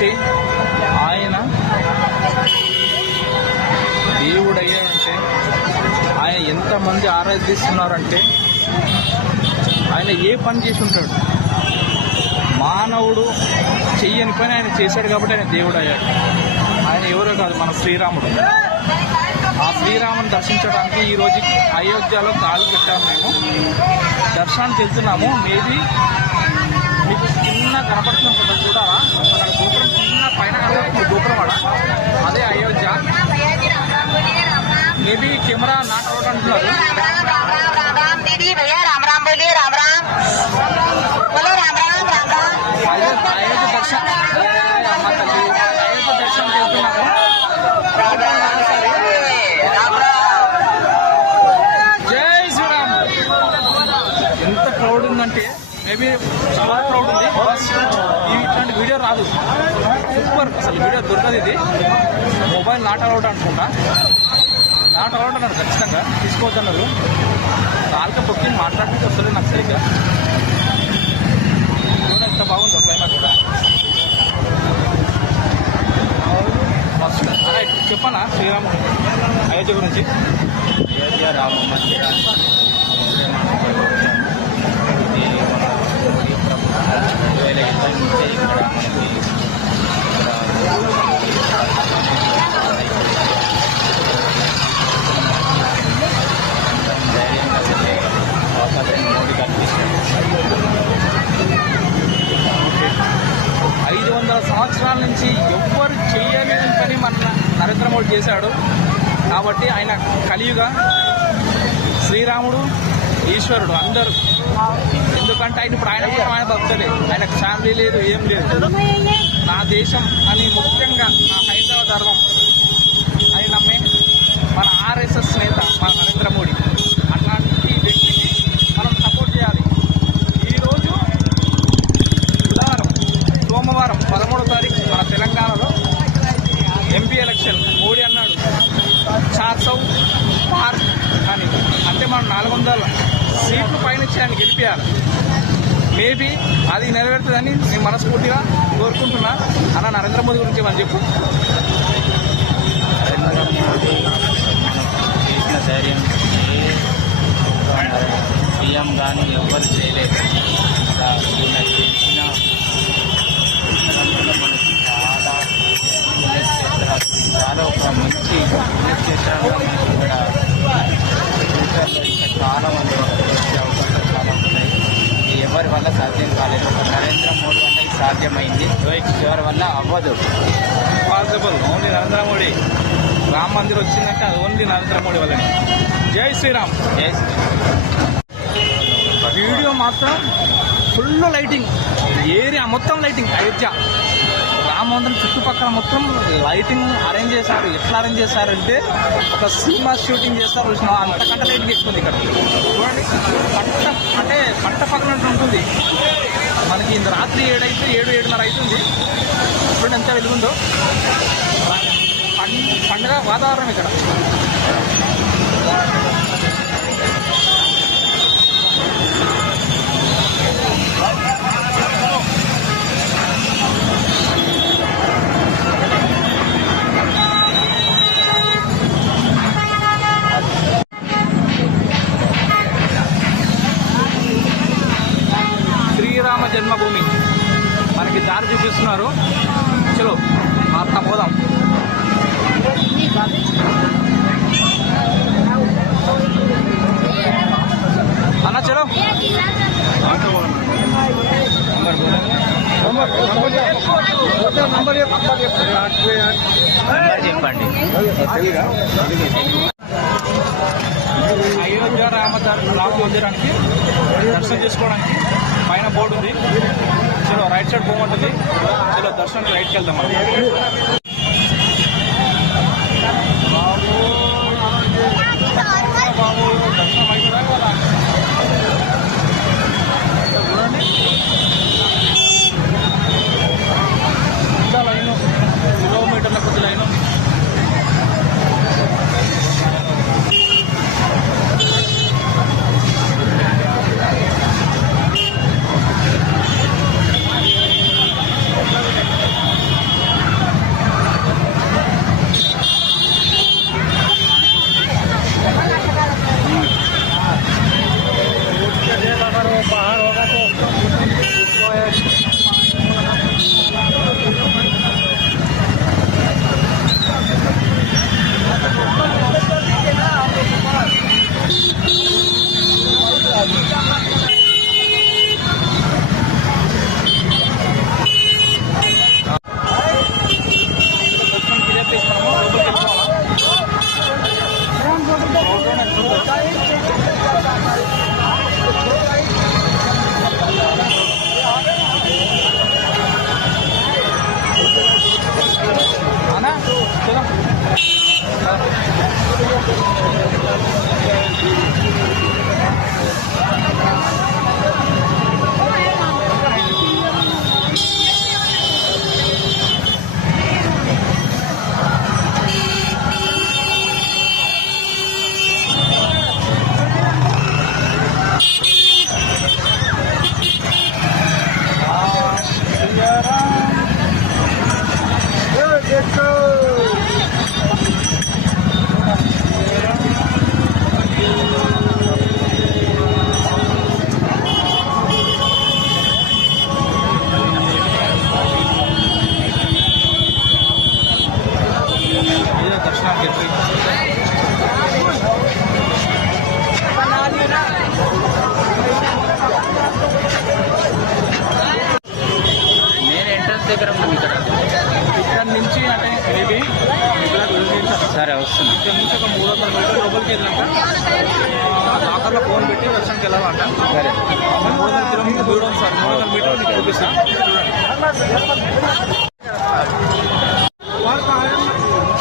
అంటే ఆయన దేవుడయ్యాడంటే ఆయన ఎంతమంది ఆరాధిస్తున్నారంటే ఆయన ఏ పని చేసి ఉంటాడు. మానవుడు చెయ్యని పని ఆయన చేశాడు కాబట్టి ఆయన దేవుడు అయ్యాడు. ఆయన ఎవరో కాదు, మన శ్రీరాముడు. ఆ శ్రీరాముని దర్శించడానికి ఈరోజు అయోధ్యలో కాలు పెట్టాము. మేము దర్శనానికి వెళ్తున్నాము. మేబీ మీకు చిన్న కనపడుతున్న ఫోటో కూడా అక్కడ గోపురం చిన్న పైన కనపడుతుంది గోపురం అడ, అదే Ayodhya. Maybe camera not out అంటున్నారు. అయోధ్య దర్శనం వెళ్తున్నాము. జై శ్రీరామ్. ఎంత క్రౌడ్ ఉందంటే మేబీ చాలా క్రౌడ్ ఉంది. ఇట్లాంటి వీడియో రాదు. సూపర్, అసలు వీడియో దొరకదు. ఇది మొబైల్ నాట్ అలౌడ్ అనుకుంటా. నాట్ అలౌడ్ అన్నారు, ఖచ్చితంగా తీసుకోవద్దన్నారు. నాలుక పొక్కి మాట్లాడితే వస్తుంది నాకు సరిగ్గా. ఎంత బాగుందో క్లైమేట్ కూడా. చెప్పనా శ్రీరాముడు అయోధ్య గురించి? అయోధ్య రామ మందిరాన్ని 2000 నుంచే ఇక్కడ ధైర్యంగా వెళ్ళే అవకాశాన్ని మోడీ కల్పిస్తారు. 500 సంవత్సరాల నుంచి ఎవ్వరు చేయలేని పని మన నరేంద్ర మోడీ చేశాడు. కాబట్టి ఆయన కలియుగ శ్రీరాముడు, ఈశ్వరుడు అందరూ. ఎందుకంటే ఆయన ఇప్పుడు ఆయన కూడా ఆయన భక్తులే. ఆయనకు ఫ్యామిలీ లేదు, ఏం లేదు. నా దేశం అని ముఖ్యంగా నా హైందవ ధర్మం అని నమ్మే మన ఆర్ఎస్ఎస్ నేత మన నరేంద్ర మోడీ. అట్లాంటి వ్యక్తికి మనం సపోర్ట్ చేయాలి. ఈరోజు సోమవారం 13వ తారీఖు మన తెలంగాణలో ఎంపీ ఎలక్షన్. మోడీ అన్నాడు 400 పార్ అని, అంటే మనం 400 సీట్లు పైన ఆయన గెలిపించాలి. మేబీ అది నెరవేరుతుందని నేను మనస్ఫూర్తిగా కోరుకుంటున్నా. అన్న నరేంద్ర మోదీ గురించి మనం చెప్పు. చేసిన ధైర్యం సీఎం కానీ ఎవ్వరు చేయలేదు. చేసిన మనకి చాలా పుణ్యక్షేత్రాలు, చాలా ఒక మంచి పుణ్యక్షేత్రాలుగా మనకి ఇక్కడ ఫ్యూచర్లో ఇంకా చాలా మంది వచ్చే అవకాశాలు చాలా ఉన్నాయి. ఇది ఎవరి వల్ల సాధ్యం కాలేదు. ఒక నరేంద్ర మోడీ వల్ల ఇది సాధ్యమైంది. ఎవరి వల్ల అవ్వదు. Possible only Narendra Modi. రామ మందిర్ వచ్చిందంటే అది ఓన్లీ నరేంద్ర మోడీ వల్లనే. జై శ్రీరామ్. జై శ్రీరామ్. వీడియో మాత్రం ఫుల్ లైటింగ్, ఏరియా మొత్తం లైటింగ్. అయోధ్య రామమందిరం చుట్టుపక్కల మొత్తం లైటింగ్ అరేంజ్ చేశారు. ఎట్లా అరేంజ్ చేశారంటే ఒక సినిమా షూటింగ్ చేస్తారు చూసిన అంతకంటే లైటింగ్ ఎక్కువ ఇక్కడ. చూడండి, పంట పక్కన ఉంటుంది. మనకి ఇంత రాత్రి 7 అయితే 7-7:30 అవుతుంది. చూడండి ఎంత వెలుగుందో. పండుగ వాతావరణం ఇక్కడ. శ్రీరామ జన్మభూమి మనకి దారి చూపిస్తున్నారు. చలో అట్లా పోదాం. అన్న చలో చెప్పండి. అయోధ్య రామ మందిరానికి దర్శనం చేసుకోవడానికి పైన బోర్డు ఉంది. చలో రైట్ సైడ్ పోమంటుంది. చలో దర్శనం రైట్కి వెళ్దాం. బాబు దర్శనం అయిపోయిందా కదా. చూడండి లైను, కిలోమీటర్ల కొద్ది లైను. దగ్గర ఉన్నాం ఇక్కడ నుంచి అంటే మేబీ సరే వస్తున్నాం. ఇక్కడ నుంచి ఒక 300 మీటర్లు లోపలికి వెళ్ళాక ఆఖర్లో ఫోన్ పెట్టి దర్శనంకి వెళ్ళాలంట. సరే 300 కిలోమీటర్లు దూరం సార్, 300 మీటర్లు మీకు చూపిస్తాను.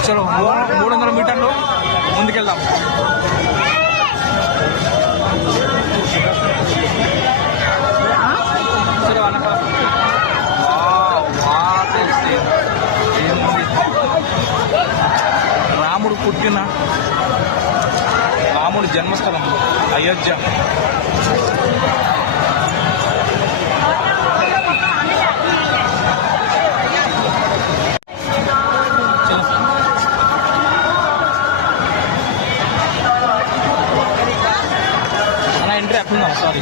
చలో 300 మీటర్లు ముందుకెళ్దాం. చలో అనక రాముడు పుట్టిన రాముడి జన్మస్థలం అయోధ్య. అన్న ఎంట్రీ అట్లుందా? సారీ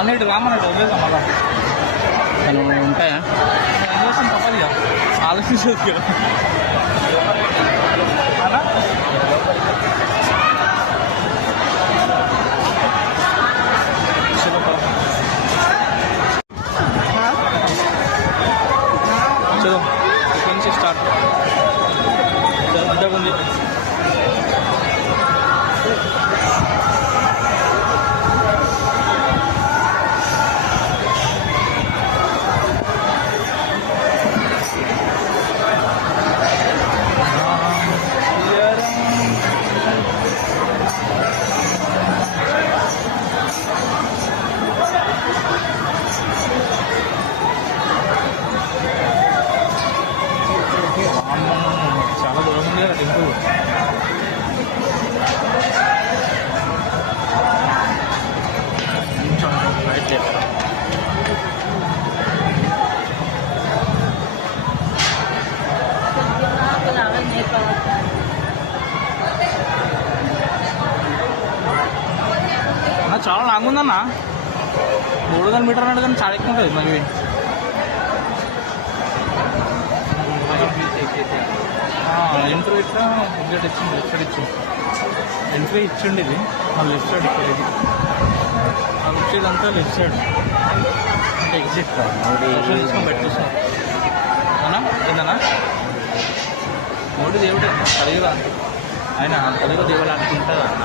అన్నట్టు రామన్నట్టు వదిలేద్దాం. మళ్ళా తను ఉంటాయా? ఆలోచన తప్పదు కదా, ఆలోచించదు కదా. చలో ఇక్కడి నుంచి స్టార్ట్. ఉంది చాలా దూరం ఉంది కదా టెంపుల్. రైట్ లేదు అన్న, చాలా లాంగ్ ఉందన్న. 300 మీటర్లు అంటే కానీ చాలా ఎక్కువ ఉంటుంది మరి. ఎంట్రీ ఇట్లా గేట్ ఇచ్చింది, లెఫ్ట్ సైడ్ ఇచ్చింది. ఎంట్రీ ఇచ్చిండి ఇది, లెఫ్ట్ సైడ్ ఇక్కడ ఇది వచ్చేదంతా లెఫ్ట్ సైడ్ అంటే ఎగ్జిట్ తీసుకొని పెట్టేసాం అన్నా. ఏందన్నా మోడీ దేవుడే కలియుగా ఆయన కలియుగ దేవుడు అనుకుంటారు అన్న.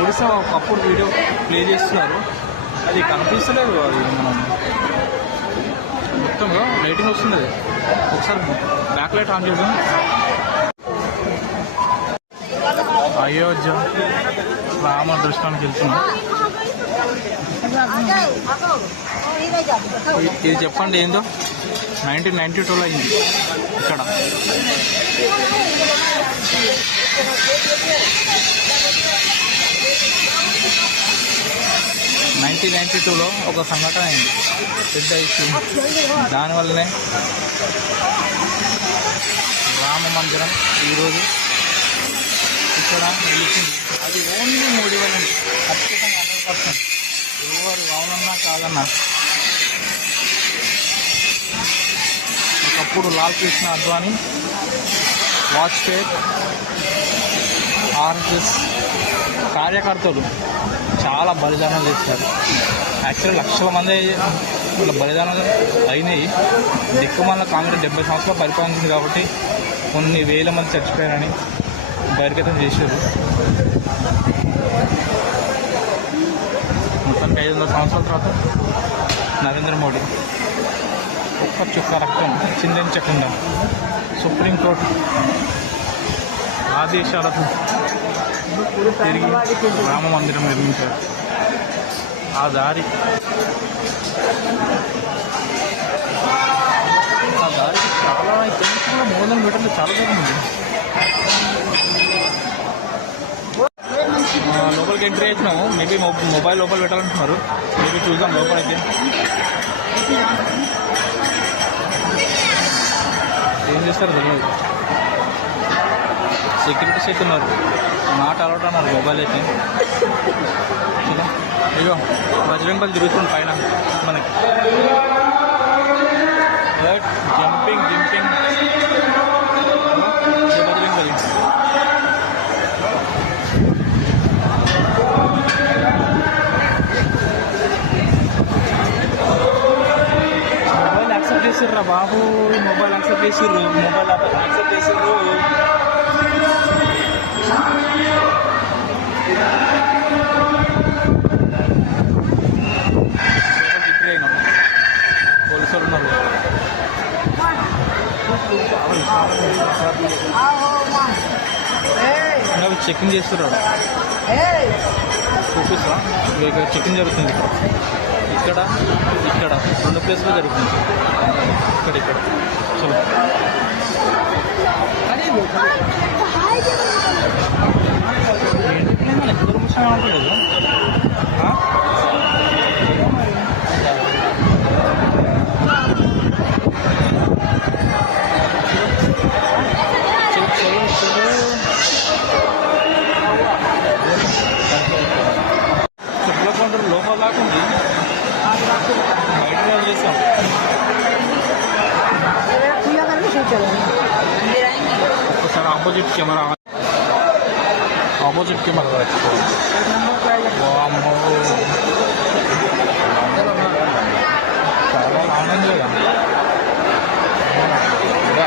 ఒడిశా ఒకప్పుడు వీడియో ప్లే చేస్తున్నారు, అది కనిపిస్తలేదు. అది మనం మొత్తంగా రేటింగ్ వస్తుంది. ఒకసారి బ్యాక్ లైట్ ఆన్ చేద్దాం. అయోధ్య రామ దర్శనానికి వెళ్తున్నాం. ఇది చెప్పండి ఏందో 1992లో అయింది ఇక్కడ. లో ఒక సంఘటన అయింది, పెద్ద ఇష్యూ. దానివల్లనే రామ మందిరం ఈరోజు ఇక్కడ నిలిచింది. అది ఓన్లీ మోడీ వల్లనే, ఖచ్చితంగా 100%. ఎవరు అవునన్నా కాదన్నా. ఒకప్పుడు లాల్ కృష్ణ అద్వానీ, వాజ్పేయి, ఆర్ఎస్ఎస్ కార్యకర్తలు చాలా బలిదానాలు చేశారు. యాక్చువల్లీ లక్షల మంది ఇలా బలిదానాలు అయినాయి. దిక్కుమాల కాంగ్రెస్ 70 సంవత్సరాలు పరిపాలించింది కాబట్టి కొన్ని వేల మంది చచ్చిపోయారని బహిర్గతం చేశారు. 500 సంవత్సరాల తర్వాత నరేంద్ర మోడీ ఒక్క చుక్క రక్తం చిందించకుండా సుప్రీంకోర్టు ఆదేశాలతో తిరిగి రామ మందిరం నిర్మించారు. ఆ దారికి చాలా ఇక్కడి కూడా 300 మీటర్లు చాలా దూరం ఉంది. లోపలికి ఎంట్రీ అవుతున్నాము. మేబీ మొబైల్ లోపల పెట్టాలంటున్నారు. మేబీ చూద్దాం లోపలైతే ఏం చేస్తారు తెలియదు. సెక్యూరిటీస్ అయితే ఉన్నారు. నాట్ అలౌట్ అన్నారు మొబైల్ అయితే. అయ్యో బజరంగ్ బలి తిరుగుతుంది పైన మనకి. జంపింగ్ బజరంగ్ బలి. మొబైల్ యాక్సెప్ట్ చేసిర్రా బాబు. మొబైల్ యాక్సెప్ట్ చేసిర్రు. మొబైల్ యాక్సెప్ట్ చేసిర్రు. పోలీసులు ఉన్నారు. చెకింగ్ చేస్తున్నారు. చూపిస్తా. ఇక్కడ చెకింగ్ జరుగుతుంది. ఇక్కడ 2 ప్లేస్లో జరుగుతుంది. ఇక్కడ చలో. ఎంత కూర్చొని ఆడలేదు. చెప్పుల కౌంటర్ లోపల దాకుంది. బయట చేసాం. ఒకసారి ఆపోజిట్ కెమెరా చాలా ఆనందం లేదా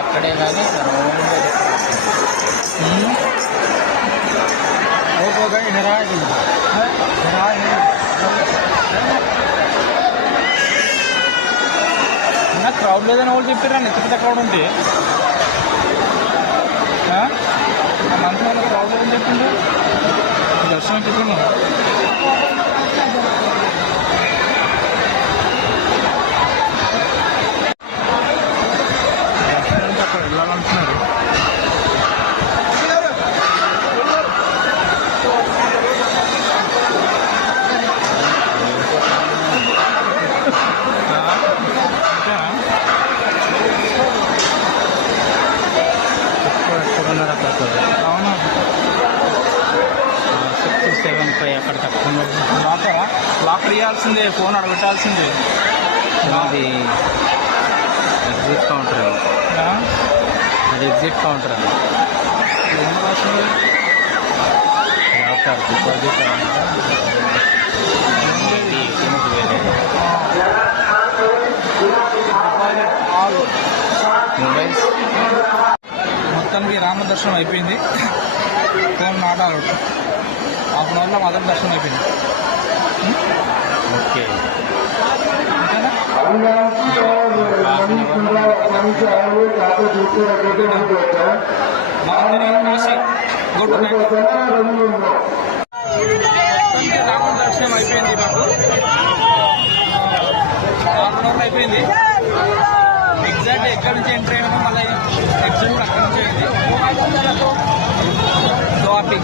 అక్కడే కానీ నాకు క్రౌడ్ లేదని వాళ్ళు చెప్పారా? ఎంత క్రౌడ్ ఉంటే మంచి వాళ్ళ క్రౌడ్ లేదని చెప్పింది. దర్శనం చెప్పింది. దర్శనానికి అక్కడ వెళ్ళాలంటున్నారు. అవును. 675 అక్కడ తక్కువ. లాక్ ఇవ్వాల్సిందే. ఫోన్ అడగట్టాల్సిందే. అది ఎగ్జిట్ కౌంటర్. అది ఎగ్జిట్ కౌంటర్. ఏం రాసింది? Locker deposit mobiles. మొత్తానికి రామ దర్శనం అయిపోయింది. Phone not allowed. Half an అవర్లో మదర్ దర్శనం అయిపోయింది. ఓకే. Good night. రామ దర్శనం అయిపోయింది. మాకు హాఫ్ అన్ అవర్లో అయిపోయింది. ఎగ్జాక్ట్ ఎక్కడి నుంచి ఎంట్రీ అయినా మళ్ళీ ఎగ్జాక్ట్ కూడా అక్కడి నుంచి అయింది. So happy.